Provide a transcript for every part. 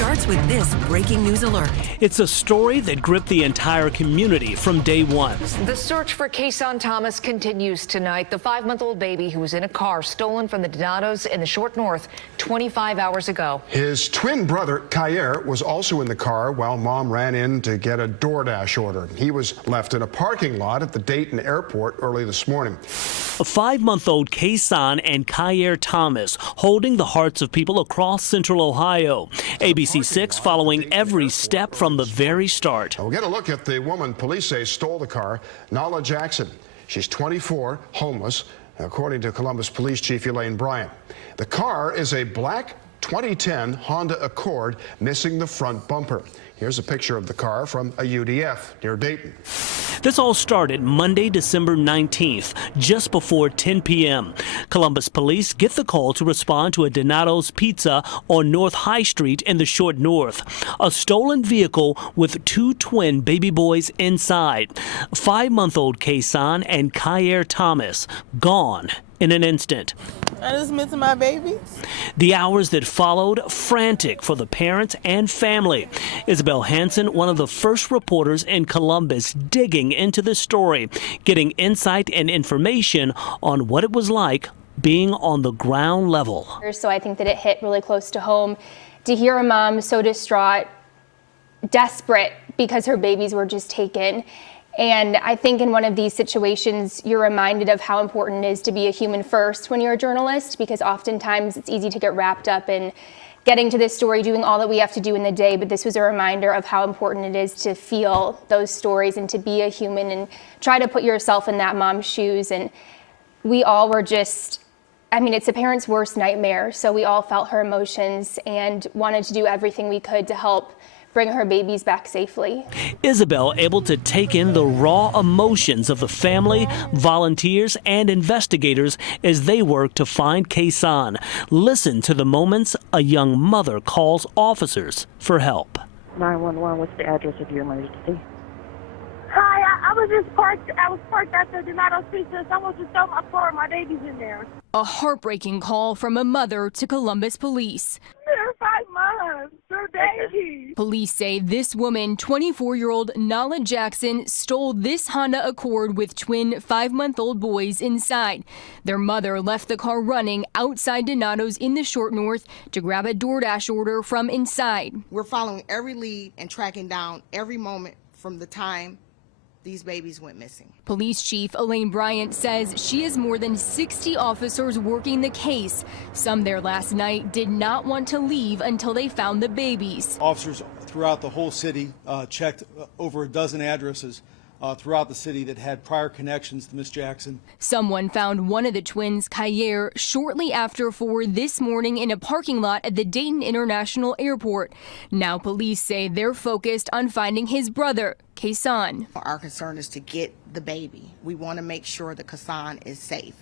starts with this breaking news alert. It's a story that gripped the entire community from day one. The search for Kason Thomas continues tonight. The 5-month-old baby who was in a car stolen from the Donatos in the Short North 25 hours ago. His twin brother, Kyair, was also in the car while mom ran in to get a DoorDash order. He was left in a parking lot at the Dayton airport early this morning. A 5-month-old Kason and Kyair Thomas holding the hearts of people across central Ohio. ABC 6 following every step from the very start. We'll get a look at the woman police say stole the car, Nala Jackson. She's 24, homeless, according to Columbus Police Chief Elaine Bryant. The car is a black 2010 Honda Accord missing the front bumper. Here's a picture of the car from a UDF near Dayton. This all started Monday, December 19th, just before 10 p.m. Columbus police get the call to respond to a Donato's Pizza on North High Street in the Short North. A stolen vehicle with 2 twin baby boys inside. 5-month-old Kason and Kyair Thomas gone in an instant. I just missing my babies. The hours that followed, frantic for the parents and family. Isabel Hansen, one of the first reporters in Columbus, digging into the story, getting insight and information on what it was like being on the ground level. So I think that it hit really close to home to hear a mom so distraught, desperate because her babies were just taken. And I think in one of these situations, you're reminded of how important it is to be a human first when you're a journalist, because oftentimes it's easy to get wrapped up in getting to this story, doing all that we have to do in the day. But this was a reminder of how important it is to feel those stories and to be a human and try to put yourself in that mom's shoes. And we all were just, I mean, it's a parent's worst nightmare. So we all felt her emotions and wanted to do everything we could to help bring her babies back safely. Isabel able to take in the raw emotions of the family, volunteers, and investigators as they work to find Kason. Listen to the moments a young mother calls officers for help. 911, what's the address of your emergency? Hi, I was just parked. I was parked at the Donato's Pizza. Someone just stole my car. My baby's in there. A heartbreaking call from a mother to Columbus police. They're 5 months. They're babies. Police say this woman, 24-year-old Nala Jackson, stole this Honda Accord with twin 5-month-old boys inside. Their mother left the car running outside Donato's in the Short North to grab a DoorDash order from inside. We're following every lead and tracking down every moment from the time these babies went missing. Police Chief Elaine Bryant says she has more than 60 officers working the case. Some there last night did not want to leave until they found the babies. Officers throughout the whole city checked over a dozen addresses throughout the city that had prior connections to Miss Jackson. Someone found one of the twins, Kyair, shortly after 4 this morning in a parking lot at the Dayton International Airport. Now police say they're focused on finding his brother, Kason. Our concern is to get the baby. We want to make sure that Kason is safe.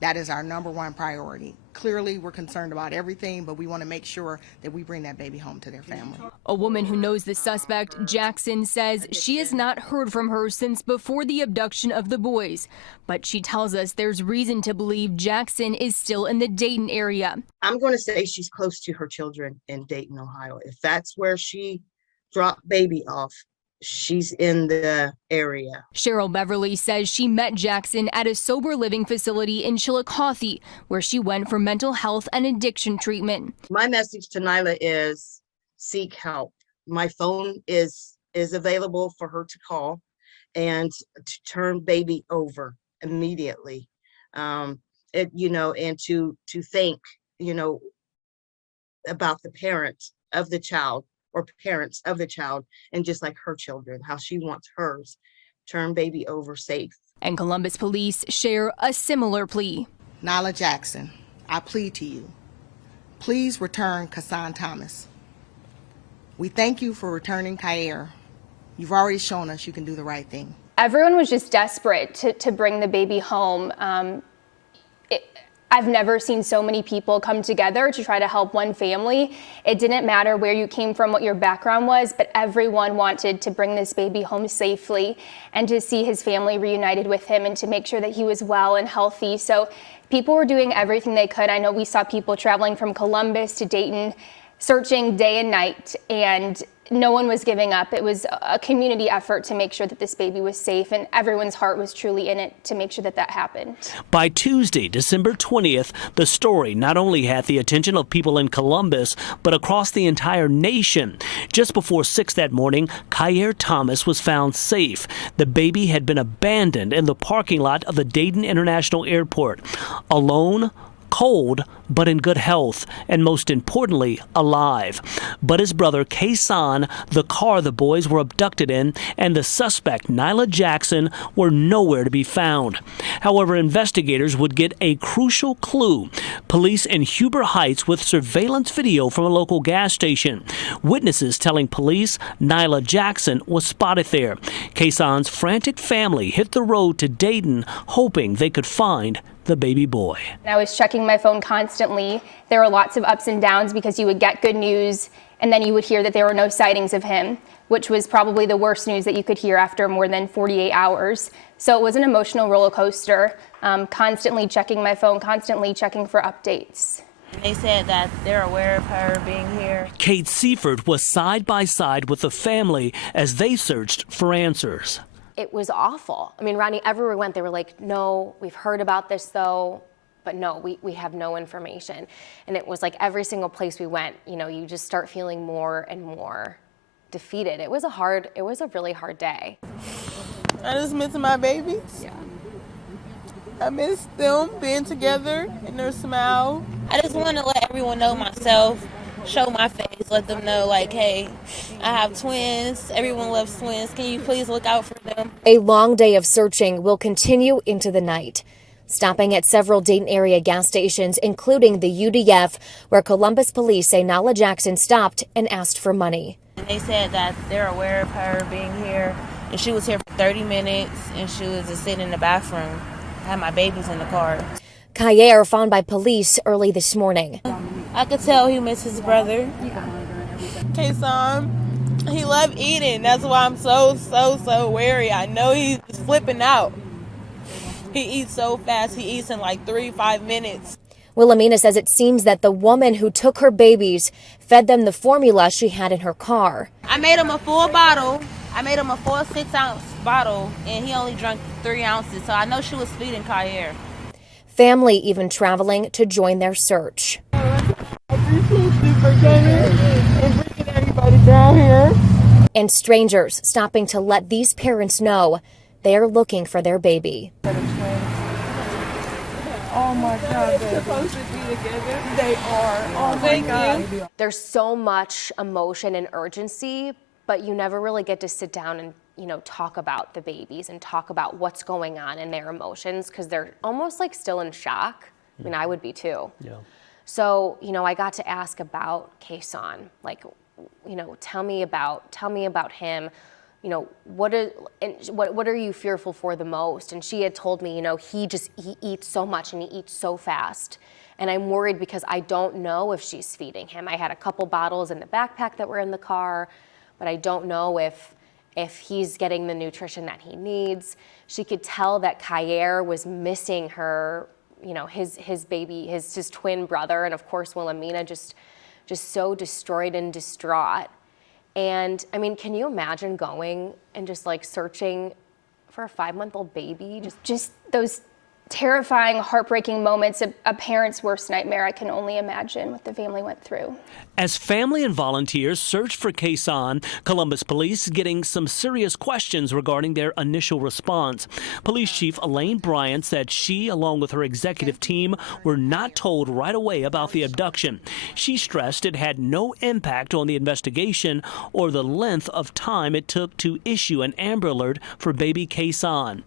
That is our #1 priority. Clearly, we're concerned about everything, but we want to make sure that we bring that baby home to their family. A woman who knows the suspect, Jackson, says she has not heard from her since before the abduction of the boys. But she tells us there's reason to believe Jackson is still in the Dayton area. I'm going to say she's close to her children in Dayton, Ohio. If that's where she dropped baby off, she's in the area. Cheryl Beverly says she met Jackson at a sober living facility in Chillicothe, where she went for mental health and addiction treatment. My message to Nyla is seek help. My phone is available for her to call and to turn baby over immediately. And to think, about the parents of the child or parents of the child, and just like her children, how she wants hers, turn baby over safe. And Columbus police share a similar plea. Nala Jackson, I plead to you, please return Kason Thomas. We thank you for returning Kyair. You've already shown us you can do the right thing. Everyone was just desperate to bring the baby home. I've never seen so many people come together to try to help one family. It didn't matter where you came from, what your background was, but everyone wanted to bring this baby home safely and to see his family reunited with him and to make sure that he was well and healthy. So people were doing everything they could. I know we saw people traveling from Columbus to Dayton searching day and night, and no one was giving up. It was a community effort to make sure that this baby was safe, and everyone's heart was truly in it to make sure that that happened. By Tuesday, December 20th, the story not only had the attention of people in Columbus, but across the entire nation. Just before 6 that morning, Kyair Thomas was found safe. The baby had been abandoned in the parking lot of the Dayton International Airport, alone, cold, but in good health, and most importantly, alive. But his brother, Kason, the car the boys were abducted in, and the suspect, Nyla Jackson, were nowhere to be found. However, investigators would get a crucial clue. Police in Huber Heights with surveillance video from a local gas station. Witnesses telling police Nyla Jackson was spotted there. Kason's frantic family hit the road to Dayton, hoping they could find the baby boy. I was checking my phone constantly. There were lots of ups and downs because you would get good news and then you would hear that there were no sightings of him, which was probably the worst news that you could hear after more than 48 hours. So it was an emotional roller coaster, constantly checking my phone, constantly checking for updates. They said that they're aware of her being here. Kate Seifert was side by side with the family as they searched for answers. It was awful. I mean, Rodney, everywhere we went, they were like, no, we've heard about this though, but no, we have no information. And it was like every single place we went, you know, you just start feeling more and more defeated. It was a really hard day. I just miss my babies. Yeah. I miss them being together and their smile. I just want to let everyone know myself, show my face, let them know, like, hey, I have twins. Everyone loves twins. Can you please look out for them? A long day of searching will continue into the night, stopping at several Dayton area gas stations, including the UDF, where Columbus police say Nyla Jackson stopped and asked for money. And they said that they're aware of her being here, and she was here for 30 minutes, and she was just sitting in the bathroom. I had my babies in the car. Kyair found by police early this morning. I could tell he missed his brother. Kason, he loved eating. That's why I'm so wary. I know he's flipping out. He eats so fast. He eats in like 3-5 minutes. Wilhelmina says it seems that the woman who took her babies fed them the formula she had in her car. I made him a full bottle. I made him a full 6-ounce bottle, and he only drank 3 ounces. So I know she was feeding Kyair. Family even traveling to join their search. And strangers stopping to let these parents know they are looking for their baby. Oh my God, they're supposed to be together. They are. Oh my God. There's so much emotion and urgency, but you never really get to sit down and, you know, talk about the babies and talk about what's going on in their emotions, because they're almost like still in shock. I mean, I would be too. Yeah. So, you know, I got to ask about Kason, like, you know, tell me about him. You know, what are you fearful for the most? And she had told me, you know, he eats so much and he eats so fast. And I'm worried because I don't know if she's feeding him. I had a couple bottles in the backpack that were in the car, but I don't know if he's getting the nutrition that he needs. She could tell that Kyair was missing her, you know, his baby, his twin brother, and of course Wilhelmina just so destroyed and distraught. And I mean, can you imagine going and just like searching for a 5-month-old baby? Just those terrifying, heartbreaking moments, a parent's worst nightmare. I can only imagine what the family went through. As family and volunteers searched for Kason, Columbus police getting some serious questions regarding their initial response. Police Chief Elaine Bryant said she, along with her executive team, were not told right away about the abduction. She stressed it had no impact on the investigation or the length of time it took to issue an Amber Alert for baby Kason.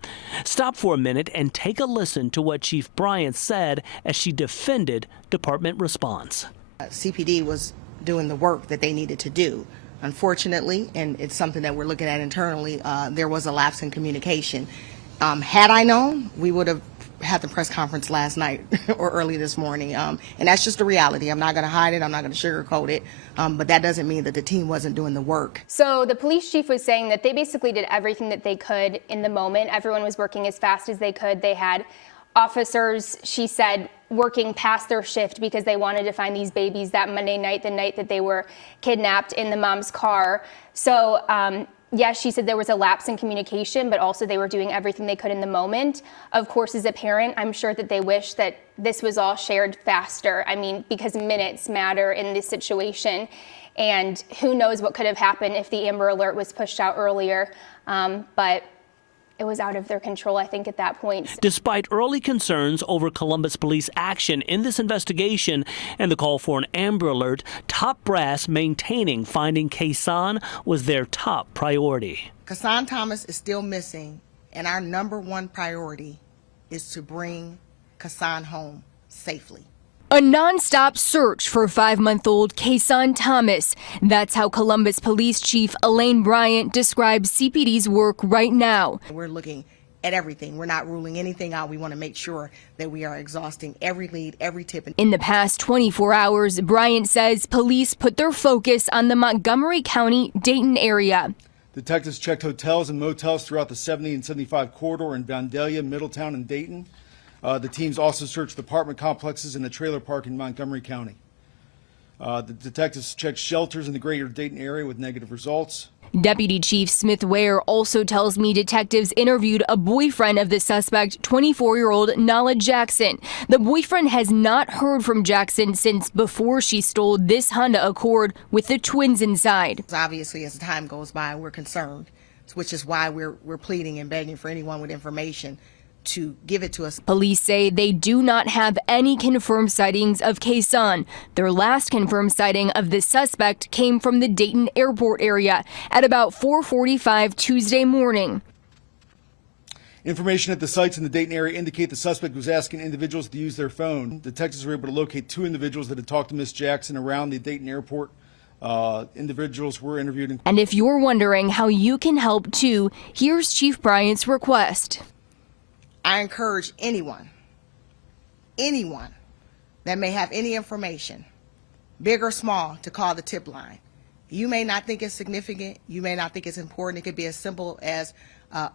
Stop for a minute and take a listen to what Chief Bryant said as she defended department response. CPD was doing the work that they needed to do. Unfortunately, and it's something that we're looking at internally, there was a lapse in communication. Had I known, we would have had the press conference last night or early this morning. And that's just the reality. I'm not going to hide it. I'm not going to sugarcoat it. But that doesn't mean that the team wasn't doing the work. So the police chief was saying that they basically did everything that they could in the moment. Everyone was working as fast as they could. They had officers, she said, working past their shift because they wanted to find these babies that Monday night, the night that they were kidnapped, in the mom's car. So yes, she said there was a lapse in communication, but also they were doing everything they could in the moment. Of course, as a parent, I'm sure that they wish that this was all shared faster. I mean, because minutes matter in this situation. And who knows what could have happened if the Amber Alert was pushed out earlier. But it was out of their control, I think, at that point. Despite early concerns over Columbus police action in this investigation and the call for an Amber Alert, top brass maintaining finding Kason was their top priority. Kason Thomas is still missing, and our #1 priority is to bring Kason home safely. A nonstop search for 5-month-old Kason Thomas. That's how Columbus Police Chief Elaine Bryant describes CPD's work right now. We're looking at everything. We're not ruling anything out. We want to make sure that we are exhausting every lead, every tip. In the past 24 hours, Bryant says police put their focus on the Montgomery County, Dayton area. Detectives checked hotels and motels throughout the 70 and 75 corridor in Vandalia, Middletown, and Dayton. The teams also searched apartment complexes in a trailer park in Montgomery County. The detectives checked shelters in the greater Dayton area with negative results. Deputy Chief Smith Ware also tells me detectives interviewed a boyfriend of the suspect, 24-year-old Nala Jackson. The boyfriend has not heard from Jackson since before she stole this Honda Accord with the twins inside. Obviously, as time goes by, we're concerned, which is why we're pleading and begging for anyone with information to give it to us. Police say they do not have any confirmed sightings of Kason. Their last confirmed sighting of the suspect came from the Dayton airport area at about 4:45 Tuesday morning. Information at the sites in the Dayton area indicate the suspect was asking individuals to use their phone. Detectives were able to locate 2 individuals that had talked to Miss Jackson around the Dayton airport. Individuals were interviewed. And if you're wondering how you can help too, here's Chief Bryant's request. I encourage anyone that may have any information, big or small, to call the tip line. You may not think it's significant. You may not think it's important. It could be as simple as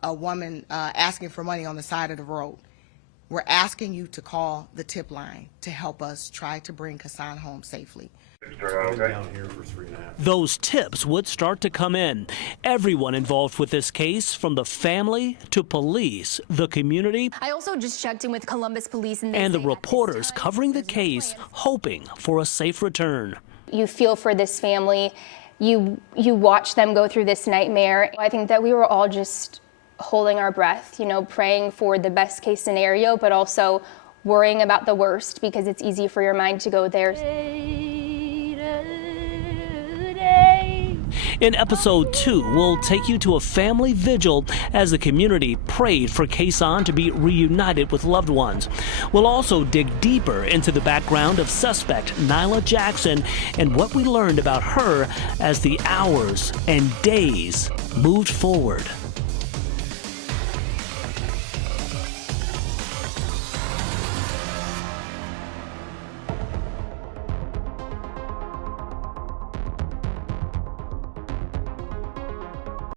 a woman asking for money on the side of the road. We're asking you to call the tip line to help us try to bring Kason home safely. Those tips would start to come in. Everyone involved with this case, from the family to police, the community, I also just checked in with Columbus Police and the reporters covering the case, hoping for a safe return. You feel for this family. You watch them go through this nightmare. I think that we were all just holding our breath, praying for the best case scenario, but also worrying about the worst, because it's easy for your mind to go there. In episode 2, we'll take you to a family vigil as the community prayed for Kason to be reunited with loved ones. We'll also dig deeper into the background of suspect Nala Jackson and what we learned about her as the hours and days moved forward.